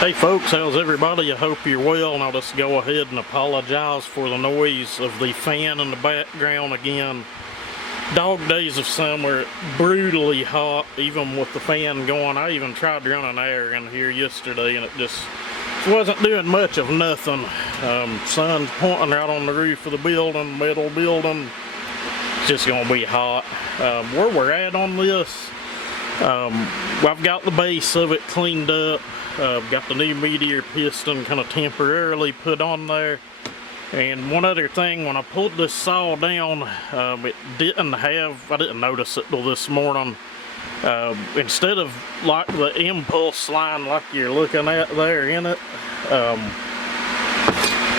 Hey folks, how's everybody? I hope you're well, and I'll just go ahead and apologize for the noise of the fan in the background again. Dog days of summer, brutally hot, even with the fan going. I even tried to run an air in here yesterday and it just wasn't doing much of nothing. Sun's pointing right on the roof of the building, metal building. It's just gonna be hot. Where we're at on this, I've got the base of it cleaned up. Got the new meteor piston kind of temporarily put on there. And one other thing, when I pulled this saw down, it didn't have, I didn't notice it till this morning. Instead of like the impulse line like you're looking at there in it,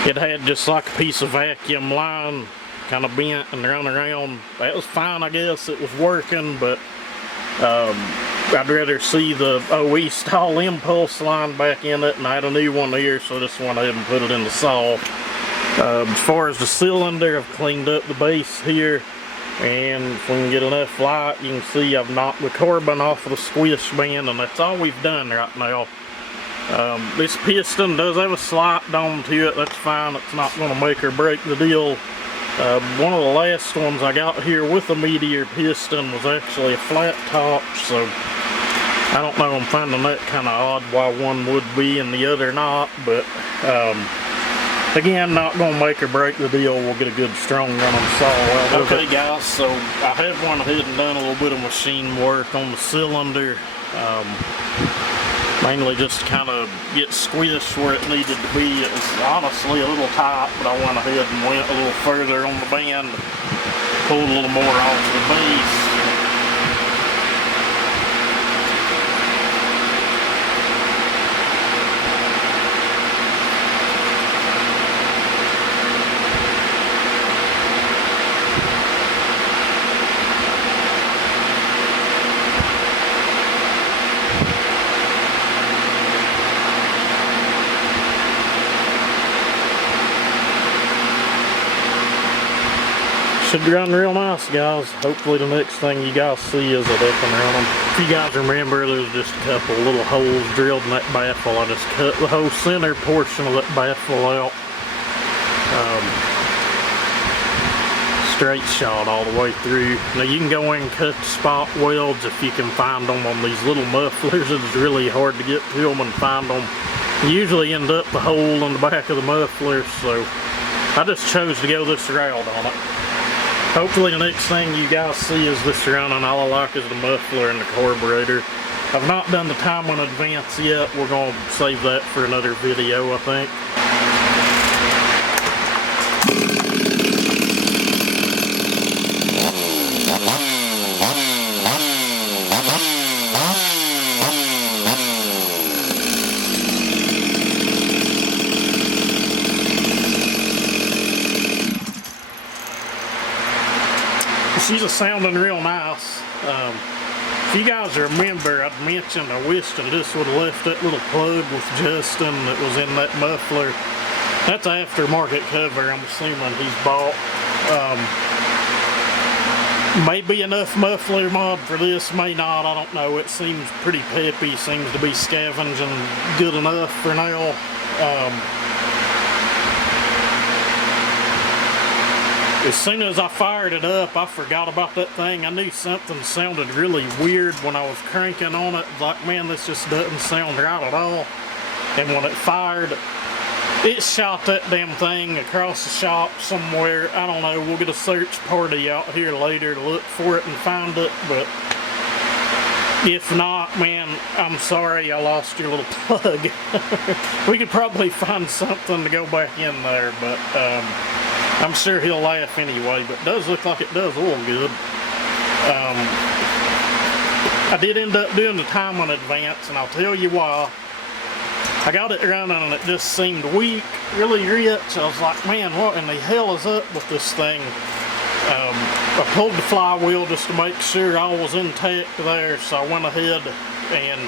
it had just like a piece of vacuum line kind of bent and run around. That was fine, I guess. It was working, but I'd rather see the OE style impulse line back in it, and I had a new one here, so I just went ahead and put it in the saw. As far as the cylinder, I've cleaned up the base here, and if we can get enough light, you can see I've knocked the carbon off of the squish band, and that's all we've done right now. This piston does have a slight dome to it. That's fine. It's not going to make or break the deal. One of the last ones I got here with the meteor piston was actually a flat top, so I don't know, I'm finding that kind of odd why one would be and the other not, but again, not going to make or break the deal. We'll get a good strong running saw out of it. Okay guys, so I have went ahead and done a little bit of machine work on the cylinder, mainly just to kind of get squished where it needed to be. It was honestly a little tight, but I went ahead and went a little further on the band, pulled a little more off the base. Should run real nice, guys. Hopefully the next thing you guys see is it up and running. If you guys remember, there's just a couple little holes drilled in that baffle. I just cut the whole center portion of that baffle out. Straight shot all the way through. Now you can go in and cut the spot welds if you can find them on these little mufflers. It's really hard to get to them and find them. You usually end up the hole in the back of the muffler, so I just chose to go this route on it. Hopefully the next thing you guys see is this running. All I like is the muffler and the carburetor. I've not done the time in advance yet. We're going to save that for another video, I think. She's sounding real nice. If you guys remember, I'd mentioned I wished I just would have left that little plug with Justin that was in that muffler. That's an aftermarket cover, I'm assuming he's bought. May be enough muffler mod for this, may not, I don't know. It seems pretty peppy, seems to be scavenging good enough for now. As soon as I fired it up, I forgot about that thing. I knew something sounded really weird when I was cranking on it. Like, man, this just doesn't sound right at all. And when it fired, it shot that damn thing across the shop somewhere. I don't know, we'll get a search party out here later to look for it and find it. But if not, man, I'm sorry I lost your little plug. We could probably find something to go back in there, but I'm sure he'll laugh anyway, but it does look like it does oil good. I did end up doing the time in advance, and I'll tell you why. I got it running and it just seemed weak, really rich. I was like, man, what in the hell is up with this thing? I pulled the flywheel just to make sure all was intact there, so I went ahead and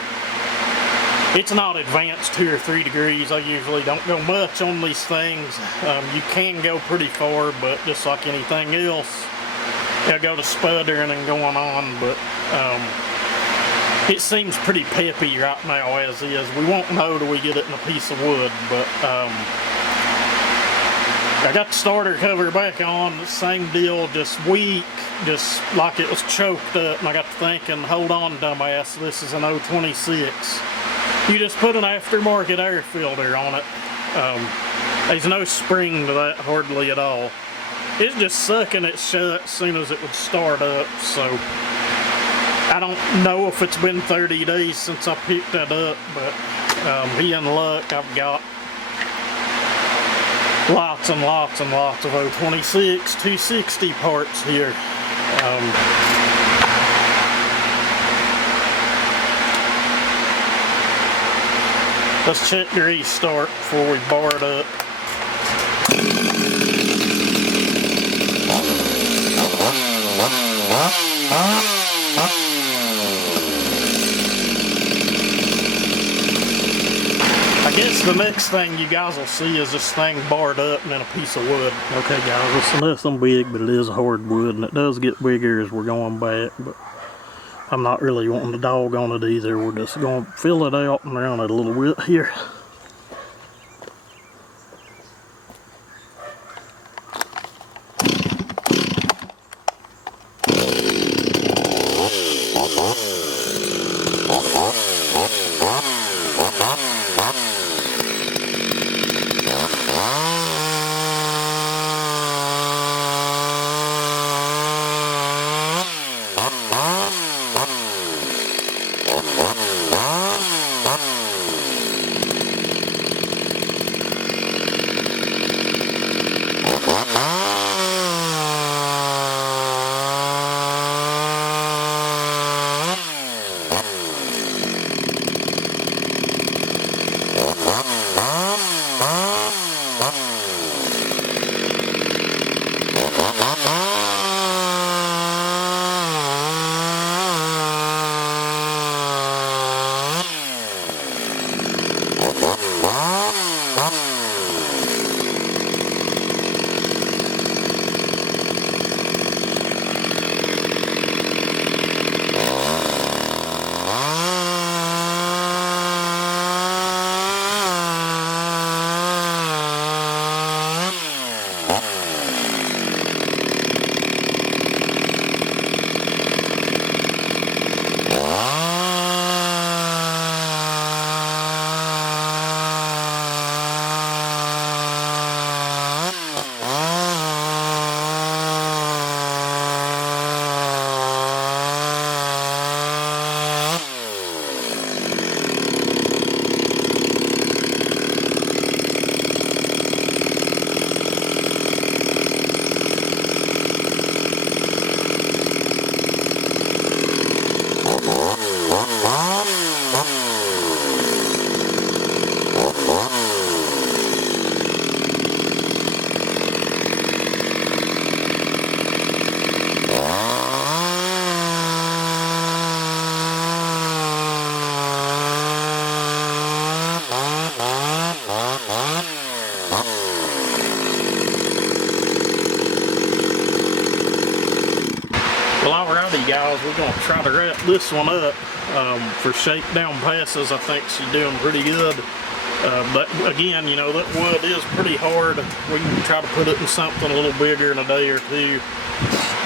it's not advanced 2 or 3 degrees. I usually don't go much on these things. You can go pretty far, but just like anything else, I go to sputtering and going on. But It seems pretty peppy right now as is. We won't know till we get it in a piece of wood, but I got the starter cover back on, the same deal, just weak, just like it was choked up, and I got to thinking, hold on dumbass, this is an 026. You just put an aftermarket air filter on it. There's no spring to that hardly at all. It's just sucking it shut as soon as it would start up, so I don't know if it's been 30 days since I picked that up, but he in luck. I've got lots and lots and lots of 026 260 parts here. Let's check the restart before we bar it up. I guess the next thing you guys will see is this thing barred up and then a piece of wood. Okay guys, it's nothing big, but it is hardwood, and it does get bigger as we're going back, but I'm not really wanting to dog on it either. We're just going to fill it out and run it a little bit here. Well, alrighty guys, we're going to try to wrap this one up. For Shakedown passes, I think she's doing pretty good. But again, you know, that wood is pretty hard. We can try to put it in something a little bigger in a day or two.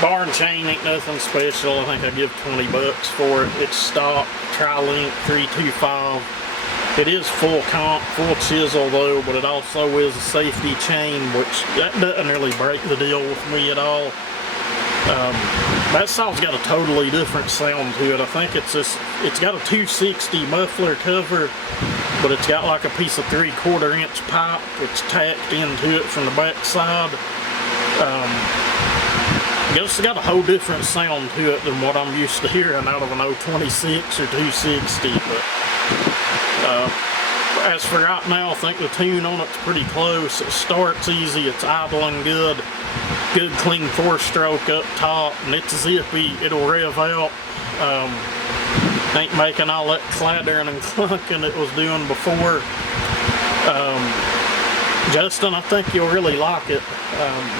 Bar and chain ain't nothing special. I think I give 20 bucks for it. It's stock, tri-link 325. It is full comp, full chisel though, but it also is a safety chain, which that doesn't really break the deal with me at all. That saw's got a totally different sound to it. I think it's got a 260 muffler cover, but it's got like a piece of 3/4 inch pipe that's tacked into it from the back side. It's got a whole different sound to it than what I'm used to hearing out of an 026 or 260. But as for right now, I think the tune on it's pretty close. It starts easy, it's idling good. Good clean 4-stroke up top, and it's zippy. It'll rev out. Ain't making all that clattering and clunking it was doing before. Justin, I think you'll really like it.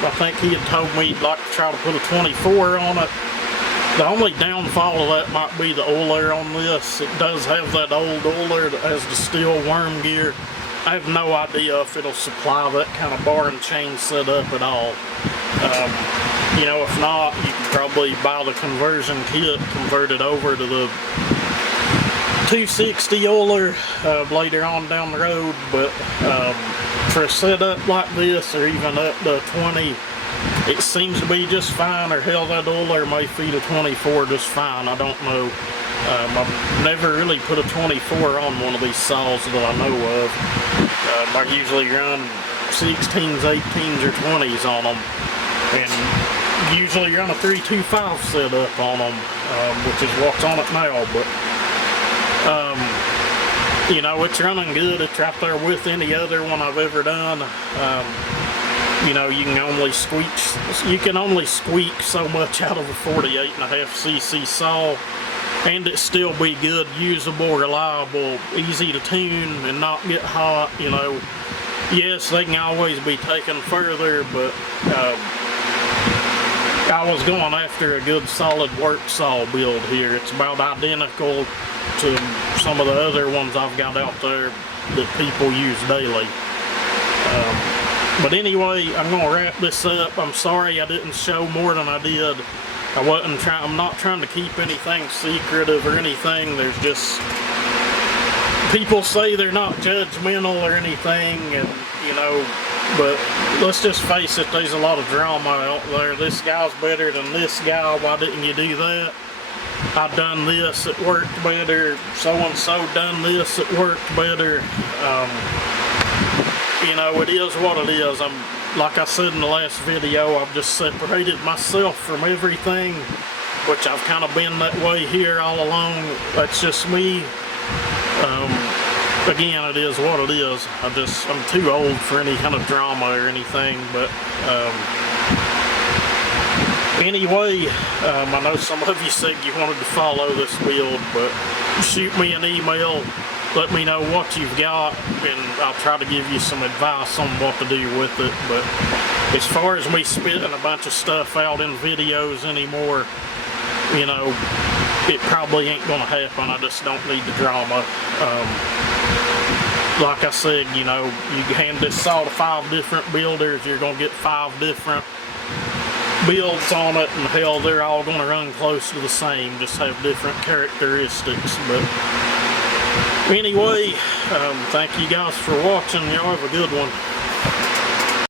I think he had told me he'd like to try to put a 24 on it. The only downfall of that might be the oiler on this. It does have that old oiler that has the Stihl worm gear. I have no idea if it'll supply that kind of bar and chain setup at all. You know, if not, you can probably buy the conversion kit, convert it over to the 260 oiler later on down the road. But for a setup like this, or even up to 20, it seems to be just fine. Or hell, that oiler may feed a 24 just fine. I don't know. I've never really put a 24 on one of these saws that I know of. I usually run 16s, 18s, or 20s on them, and usually run a 325 setup on them, which is what's on it now. But you know, it's running good. It's right there with any other one I've ever done. You know, you can only squeak so much out of a 48.5cc saw, and it still be good, usable, reliable, easy to tune, and not get hot. You know, yes, they can always be taken further, but I was going after a good solid work saw build here. It's about identical to some of the other ones I've got out there that people use daily. But anyway, I'm gonna wrap this up. I'm sorry I didn't show more than I did. I'm not trying to keep anything secretive or anything. There's just, people say they're not judgmental or anything, and you know, but let's just face it, there's a lot of drama out there. This guy's better than this guy. Why didn't you do that? I done this, it worked better. So and so done this, it worked better. You know, it is what it is. Like I said in the last video, I've just separated myself from everything, which I've kind of been that way here all along. That's just me. Again, it is what it is. I'm too old for any kind of drama or anything. But anyway, I know some of you said you wanted to follow this build, but shoot me an email. Let me know what you've got, and I'll try to give you some advice on what to do with it. But as far as me spitting a bunch of stuff out in videos anymore, you know, it probably ain't gonna happen. I just don't need the drama. Like I said, you know, you hand this saw to 5 different builders, you're gonna get 5 different builds on it, and hell, they're all gonna run close to the same, just have different characteristics. But anyway, thank you guys for watching. Y'all have a good one.